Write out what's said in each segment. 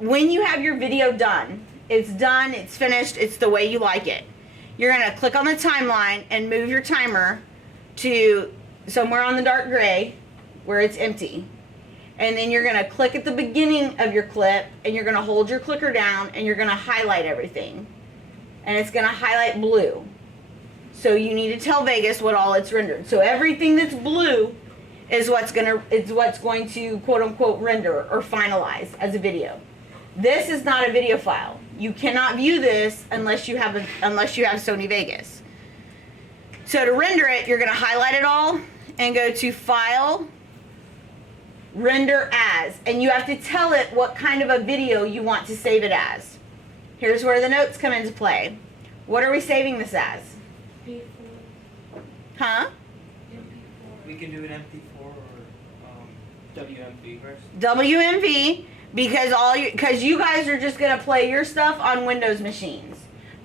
when you have your video done, it's finished, it's the way you like it. You're gonna click on the timeline and move your timer to somewhere on the dark gray where it's empty. And then you're gonna click at the beginning of your clip and you're gonna hold your clicker down and you're gonna highlight everything. And it's gonna highlight blue. So you need to tell Vegas what all it's rendered. So everything that's blue is what's going to quote unquote render or finalize as a video. This is not a video file. You cannot view this unless you have Sony Vegas. So to render it, you're going to highlight it all and go to File, Render As, and you have to tell it what kind of a video you want to save it as. Here's where the notes come into play. What are we saving this as? MP4. Huh? MP4. We can do an MP4 or WMV version. WMV, because you guys are just gonna play your stuff on Windows machines.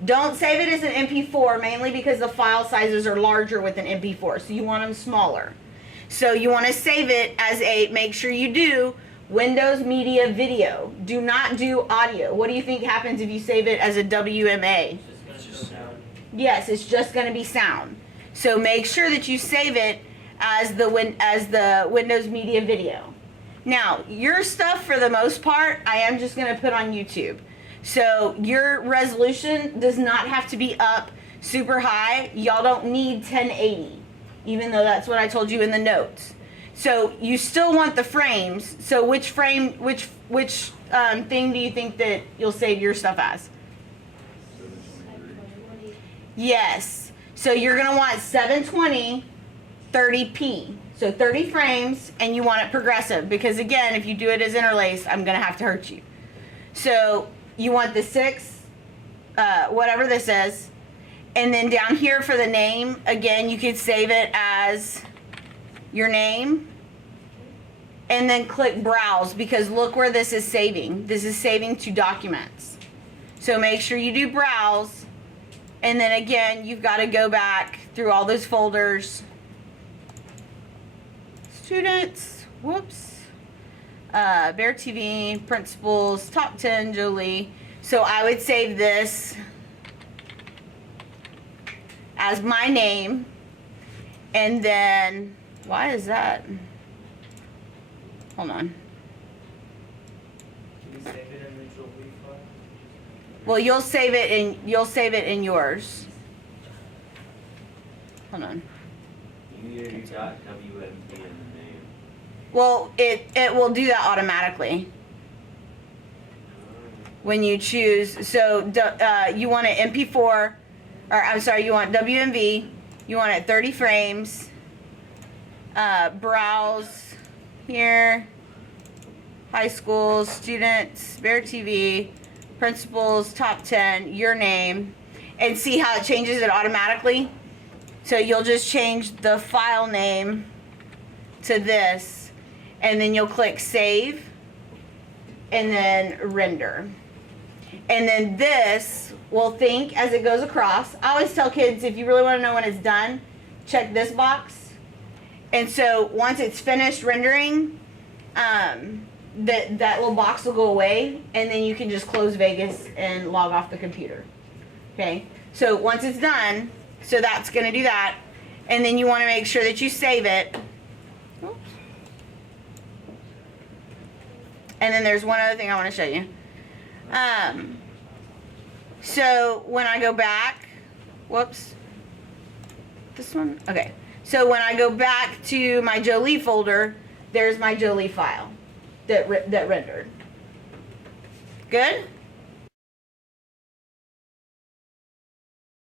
Don't save it as an MP4, mainly because the file sizes are larger with an MP4, so you want them smaller. So you want to save it as make sure you do Windows Media Video. Do not do audio. What do you think happens if you save it as a WMA? It's just sound. Yes, it's just going to be sound. So make sure that you save it as the Windows Media Video. Now, your stuff for the most part, I am just going to put on YouTube. So your resolution does not have to be up super high. Y'all don't need 1080, even though that's what I told you in the notes. So you still want the frames. So which frame, which thing do you think that you'll save your stuff as? Yes. So you're going to want 720, 30p. So 30 frames, and you want it progressive, because again, if you do it as interlace, I'm going to have to hurt you. So you want the 6, whatever this is, and then down here for the name, again, you could save it as your name, and then click Browse, because look where this is saving. This is saving to Documents. So make sure you do Browse, and then again, you've got to go back through all those folders. Students, whoops, Bear TV, Principals, Top 10, Jolie. So I would save this as my name, and then, why is that? Hold on. Can we save it in the Jolie file? Well, you'll save it in yours. Hold on. You got WMD in the name. Well, it will do that automatically when you choose. So you want an MP4, or I'm sorry, you want WMV. You want it 30 frames. Browse here. High schools, students, Bear TV, Principals, Top 10, your name, and see how it changes it automatically. So you'll just change the file name to this. And then you'll click Save, and then Render. And then this will think as it goes across. I always tell kids, if you really want to know when it's done, check this box. And so once it's finished rendering, that little box will go away, and then you can just close Vegas and log off the computer. Okay? So once it's done, so that's going to do that. And then you want to make sure that you save it. Oops. And then there's one other thing I want to show you. So when I go back, whoops, this one, okay. So when I go back to my Jolie folder, there's my Jolie file that rendered. Good?